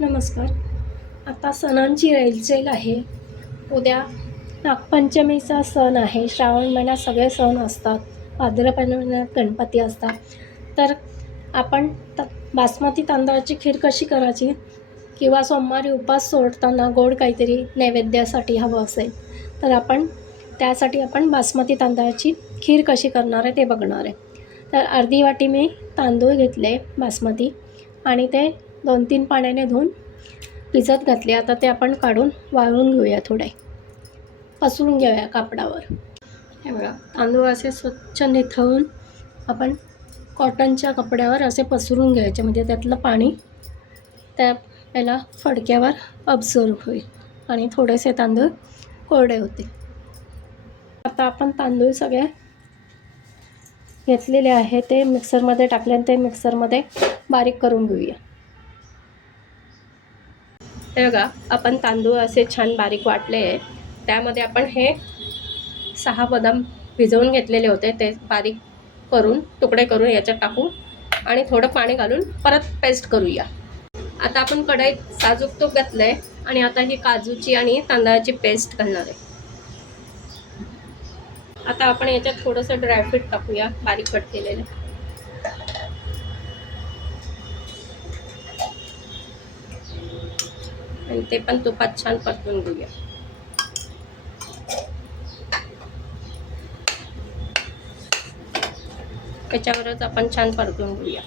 नमस्कार. आता सणांची रेलचेल आहे. उद्या नागपंचमीचा सण आहे. श्रावण महिन्यात सगळे सण असतात. भाद्रपद महिन्यात गणपती असतात. तर आपण बासमती तांदळाची खीर कशी करायची, किंवा सोमवारी उपवास सोडताना गोड काहीतरी नैवेद्यासाठी हवं असेल तर त्यासाठी आपण बासमती तांदळाची खीर कशी करणार आहे ते बघणार आहे. तर अर्धी वाटी मी तांदूळ घेतले बासमती आणि ते 2-3 पाण्याने धुवून भिजत घातले. आता ते आपण काढून वाळवून घेऊया, थोडे पसरून घेऊया कापडावर. हे बघा, तांदूळ असे स्वच्छ निथळून आपण कॉटनच्या कपड्यावर असे पसरून घ्यायचे, म्हणजे त्यातलं पाणी त्या पहिला फडक्यावर अब्झॉर्ब होईल आणि थोडेसे तांदूळ कोरडे होतील. आता आपण तांदूळ सगळे घेतलेले आहे ते मिक्सरमध्ये टाकले आणि ते मिक्सरमध्ये बारीक करून घेऊया. हे बघा, आपण तांदूळ असे छान बारीक वाटले आहे. त्यामध्ये आपण हे 6 बदाम भिजवून घेतलेले होते ते बारीक करून तुकडे करून याच्यात टाकू आणि थोडं पाणी घालून परत पेस्ट करूया. आता आपण कढईत साजूक तूप घातलं आहे आणि आता ही काजूची आणि तांदळाची पेस्ट घालणार आहे. आता आपण याच्यात थोडंसं ड्रायफ्रूट टाकूया, बारीक कट केलेलं. आणि ते पण तुपात छान परतून घेऊया. त्याच्यावरच आपण छान परतून घेऊया.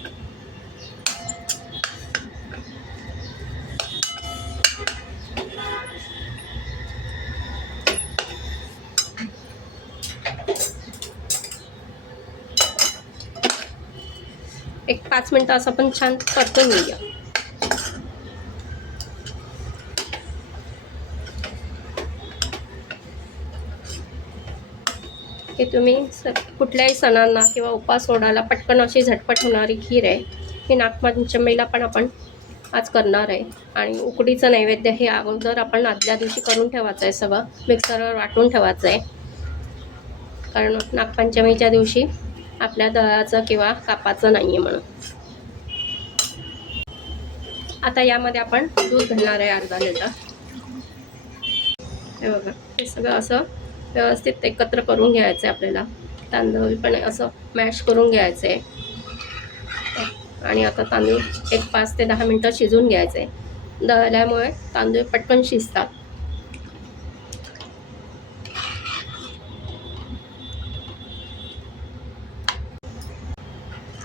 एक 5 मिनिटं असं आपण छान परतून घेऊया. हे तुम्ही कुठल्याही सणांना किंवा उपवास सोडायला पटकन अशी झटपट होणारी खीर आहे. ही नागपंचमीला पण आपण आज करणार आहे. आणि उकडीचं नैवेद्य हे अगोदर आपण आदल्या दिवशी करून ठेवायचं आहे, सगळं मिक्सरवर वाटून ठेवायचं आहे, कारण नागपंचमीच्या दिवशी आपल्या दळाचं किंवा कापाचं नाही आहे म्हणून. आता यामध्ये आपण दूध घालणार आहे अर्धा लिटर. हे बघा, हे सगळं असं व्यवस्थित एकत्र करून घ्यायचं आहे आपल्याला. तांदूळ पण असं मॅश करून घ्यायचं आहे. आणि आता तांदूळ एक 5 ते 10 मिनटं शिजवून घ्यायचे. दळल्यामुळे तांदूळ पटकन शिजतात.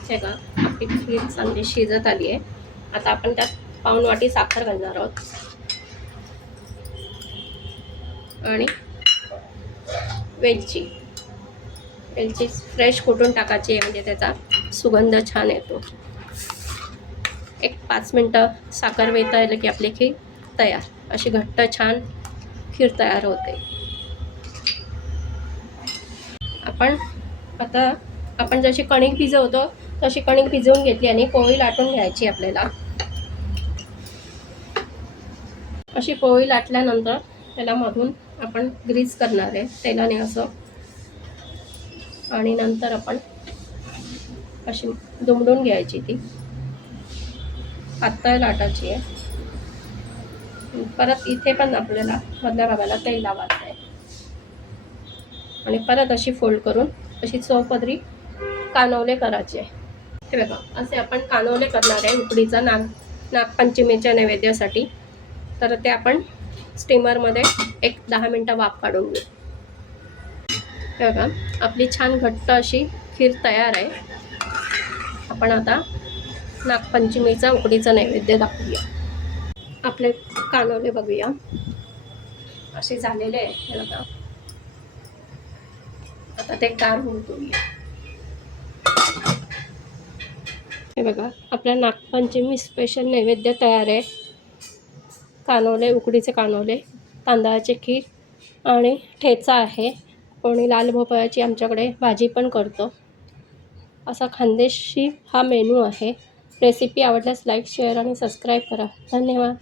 हे का, आपली खीर चांगली शिजत आली आहे. आता आपण त्यात पाऊण वाटी साखर घालणार आहोत आणि वेलची फ्रेश कुटून टाकायची, म्हणजे त्याचा सुगंध छान येतो. एक 5 मिनटं साखर वितळली की आपली खीर तयार. अशी घट्ट छान खीर तयार होते. आपण जशी कणिक भिजवतो तशी कणिक भिजवून घेतली आणि पोळी लाटून घ्यायची आपल्याला. अशी पोळी लाटल्यानंतर त्याला मधून आपण ग्रीस करणार आहे तेलाने असं, आणि नंतर आपण अशी दुमडून घ्यायची. ती पातळ लाटायची आहे. परत इथे पण आपल्याला मधल्या भागाला तेल लावायचं आहे आणि परत अशी फोल्ड करून अशी चौपदरी कानवले करायचे. हे बघा, असे आपण कानवले करणार आहे उकडीचा नागपंचमीच्या नैवेद्यासाठी. तर ते आपण स्टीमरमध्ये एक 10 मिनटं वाफ काढून घेऊ. हे बघा, आपली छान घट्ट अशी खीर तयार आहे. आपण आता नागपंचमीचा उकडीचा नैवेद्य दाखवूया. आपले कानवले बघूया, असे झालेले आहे. हे बघा, आता ते गार होऊन घेऊया. हे बघा, आपल्या नागपंचमी स्पेशल नैवेद्य तयार आहे. कानवले, उकडीचे कानवले, तांदळाची खीर आणि ठेचा आहे. कोणी लाल भोपळ्याची आमच्याकडे भाजी पण करतो. असा खानदेशी हा मेनू आहे. रेसिपी आवडल्यास लाईक, शेअर आणि सबस्क्राईब करा. धन्यवाद.